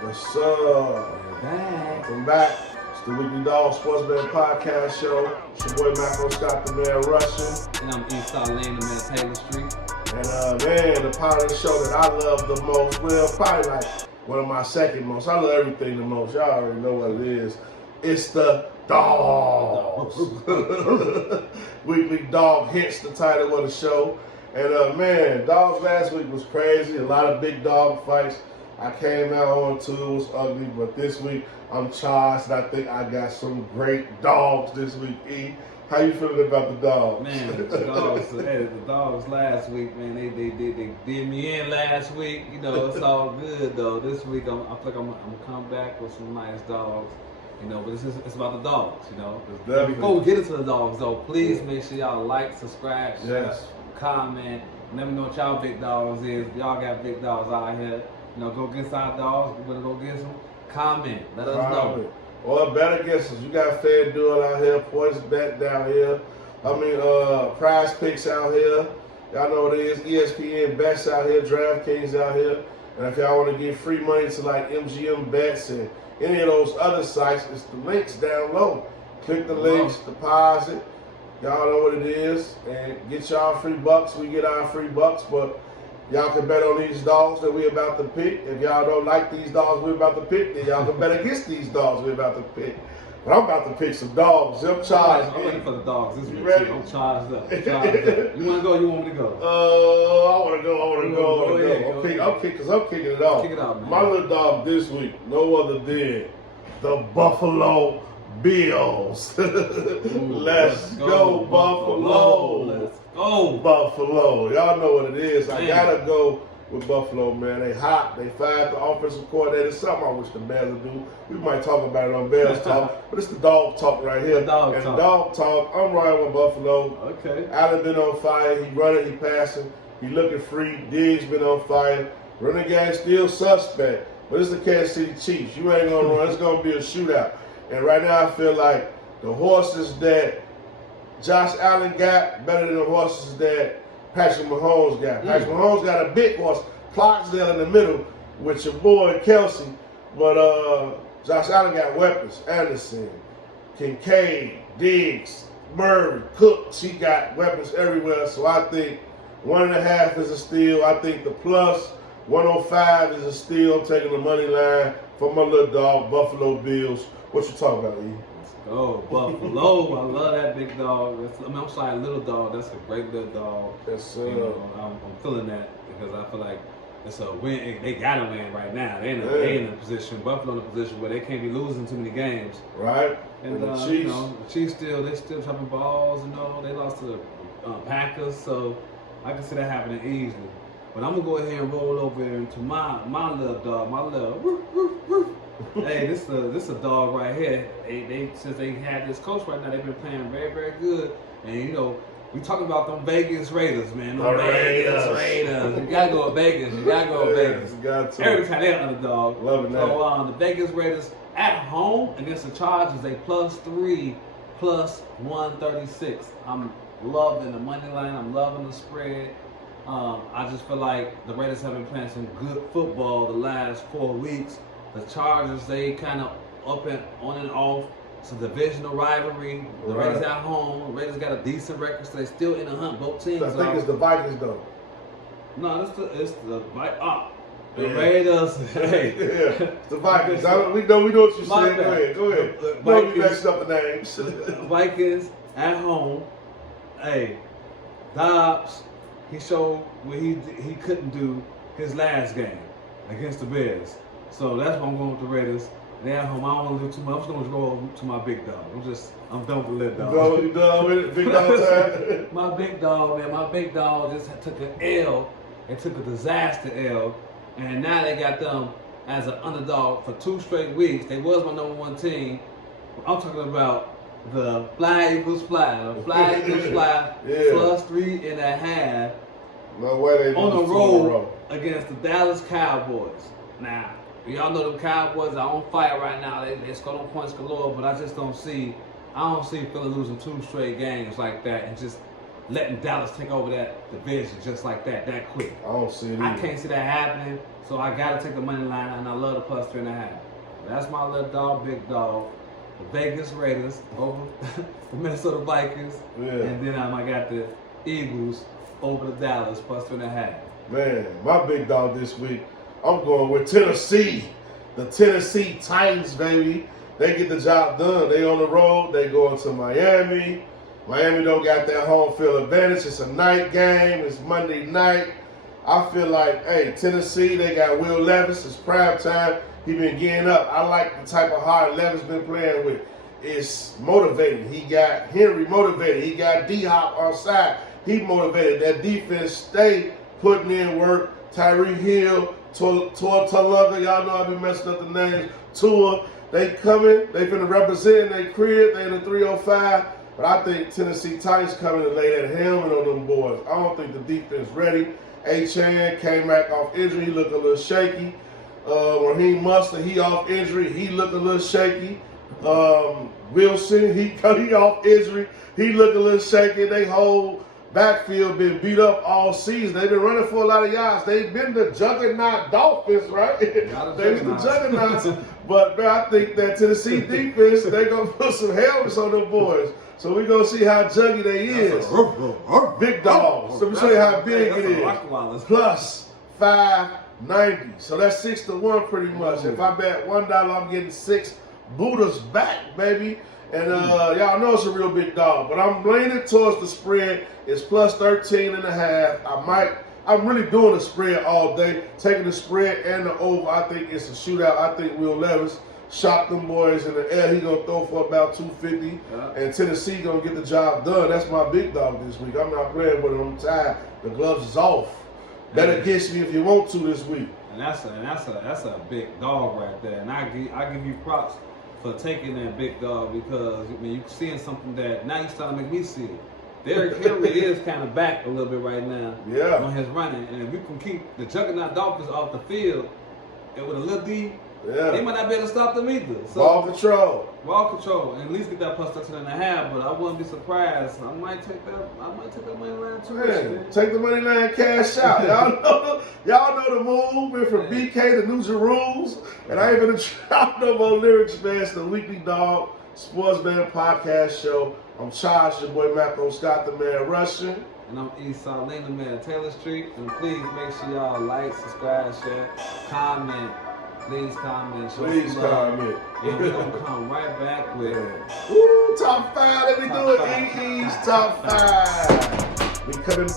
Yes, sir. We're back. Welcome back. It's the Weekly Dog Sports Betting Podcast Show. It's your boy M.Scott E, the man Russian. And I'm M.Scott E, the man Taylor Street. And man, the part of the show that I love the most, well, probably like one of my second most. I love everything the most. Y'all already know what it is. It's the Dogs. Weekly Dog, hence the title of the show. And man, Dogs last week was crazy. A lot of big dog fights. I came out on two, it was ugly, but this week I'm charged, and I think I got some great dogs this week. E, how you feeling about the dogs? Man, the dogs last week, man, they did me in last week. You know, it's all good though. This week I feel like I'm gonna come back with some nice dogs. You know, but it's about the dogs. You know, before we get into the dogs though, please make sure y'all like, subscribe, share, comment. Let me know what y'all big dogs is. If y'all got big dogs out here. You know, go get our dogs. We're gonna go get some. Comment. Let us know. Or better guesses. You got FanDuel out here, Poison Bet down here. Prize Picks out here. Y'all know what it is. ESPN Bets out here. DraftKings out here. And if y'all want to get free money to like MGM Bets and any of those other sites, it's the links down low. Click the links, deposit. Y'all know what it is. And get y'all free bucks. We get our free bucks, but y'all can bet on these dogs that we're about to pick. If y'all don't like these dogs we're about to pick, then y'all can bet against these dogs we're about to pick. But I'm about to pick some dogs. I'm charged. I'm ready for the dogs. This you week ready? Too. I'm charged up. You want to go? You want me to go? I want to go. I'm kicking it off. Kick it out, man. My little dog this week, no other than the Buffalo Bills. Let's go, Buffalo. Let's go, Buffalo. Y'all know what it is. I gotta go with Buffalo, man. They hot. They fired the offensive coordinator. Something I wish the Bears would do. We might talk about it on Bears Talk, but it's the dog talk right here. Dog talk. I'm riding with Buffalo. Okay. Allen been on fire. He running. He passing. He looking free. Diggs been on fire. Running game still suspect, but it's the Kansas City Chiefs. You ain't gonna run. It's gonna be a shootout. And right now I feel like the horses that Josh Allen got better than the horses that Patrick Mahomes got. Patrick Mahomes got a big horse, Clarksdale in the middle with your boy Kelsey. But Josh Allen got weapons. Anderson, Kincaid, Diggs, Murray, Cooks. He got weapons everywhere. So I think 1.5 is a steal. I think the plus 105 is a steal. I'm taking the money line for my little dog, Buffalo Bills. What you talking about, E? Oh, Buffalo. I love that big dog. I'm sorry, little dog. That's a great little dog. Yes, sir. You know, I'm feeling that because I feel like it's a win. They got to win right now. They in a position, Buffalo in a position where they can't be losing too many games. Right. And the Chiefs, you know, the Chiefs still dropping balls. You know, they lost to the Packers, so I can see that happening easily. But I'm gonna go ahead and roll over into my little dog, my little woof, woof, woof. Hey, this a dog right here. They since they had this coach right now, they've been playing very, very good. And you know, we talking about them Vegas Raiders, man. Them Vegas Raiders. You gotta go with Vegas. You gotta go with Vegas. Got to. Every time they're underdog. Loving that. So the Vegas Raiders at home against the Chargers, they +3, +136. I'm loving the money line. I'm loving the spread. I just feel like the Raiders have been playing some good football the last 4 weeks. The Chargers, they kind of up and on and off. It's a divisional rivalry. The Raiders at home. The Raiders got a decent record, so they're still in the hunt. Both teams. I think it's the Vikings, though. No, it's the Raiders. Hey, it's the Vikings. We know what you said. Go ahead. No, you messed up the names. Vikings at home. Hey, Dobbs. He showed what he couldn't do his last game against the Bears. So that's why I'm going with the Raiders. They're at home. I don't want to do too much. I'm just going to go over to my big dog. I'm done with little dog. You done with it? Big dog time? My big dog, man. My big dog just took an L. They took a disaster L. And now they got them as an underdog for 2 straight weeks. They was my #1 team. I'm talking about the Fly Eagles Fly. The Fly Eagles Fly +3.5. No way they on the road against the Dallas Cowboys. Now, y'all know them Cowboys are on fire right now. They scored on points galore, but I don't see Philly losing 2 straight games like that and just letting Dallas take over that division just like that quick. I don't see it either. I can't see that happening, so I gotta take the money line, and I love the plus 3.5. That's my little dog, big dog. The Vegas Raiders over the Minnesota Vikings, and then I got the Eagles over the Dallas plus 2.5. Man, my big dog this week, I'm going with Tennessee. The Tennessee Titans, baby. They get the job done. They on the road. They going to Miami. Miami don't got that home field advantage. It's a night game. It's Monday night. I feel like, hey, Tennessee, they got Will Levis. It's prime time. He been getting up. I like the type of heart Levis been playing with. It's motivating. He got Henry motivated. He got D-Hop on side. He motivated. That defense stay putting in work. Tyreek Hill, Tua Tagovailoa, y'all know I be messing up the names. Tua, they coming. They finna represent their crib. They in the 305. But I think Tennessee Titans coming to lay that helmet on them boys. I don't think the defense ready. A-Chan came back off injury. He looked a little shaky. Raheem Mustard, he off injury. He looked a little shaky. Wilson, he off injury. He looked a little shaky. They whole backfield been beat up all season. They've been running for a lot of yards. They've been the juggernaut Dolphins, right? They've been the juggernauts. But man, I think that Tennessee defense, they gonna put some helmets on them boys. So we gonna see how juggy they is. Big dogs. Let me show you how big it is. Plus 590. So that's 6-1 pretty much. If I bet $1, I'm getting 6 Buddhas back, baby. And y'all know it's a real big dog. But I'm leaning towards the spread. It's plus 13.5. I'm really doing the spread all day. Taking the spread and the over. I think it's a shootout. I think Will Levis shot them boys in the air. He gonna throw for about 250. And Tennessee gonna get the job done. That's my big dog this week. I'm not playing with him. I'm tired. The gloves is off. Bet against me if you want to this week. And that's a big dog right there. And I give you props for taking that big dog, because I mean, you're seeing something that now you're starting to make me see it. Derrick Henry is kind of back a little bit right now on his running. And if we can keep the juggernaut Dolphins off the field, and with a little D, they might not be able to stop them either. So, ball control, and at least get that plus 13.5. But I wouldn't be surprised. I might take that money line too. Man, take the money line, cash out. Y'all know the move. We're from BK to New Rules, and I ain't gonna drop no more lyrics, man. It's the Weekly Dog Sportsman Podcast Show. I'm Charles, your boy M.Scott, the man Russian. And I'm Esau Lane, the man Taylor Street. And please make sure y'all like, subscribe, share, comment. Please comment. Please comment. And we're going to come right back with... Woo, top 5. Let me do it. EE's top 5. We coming...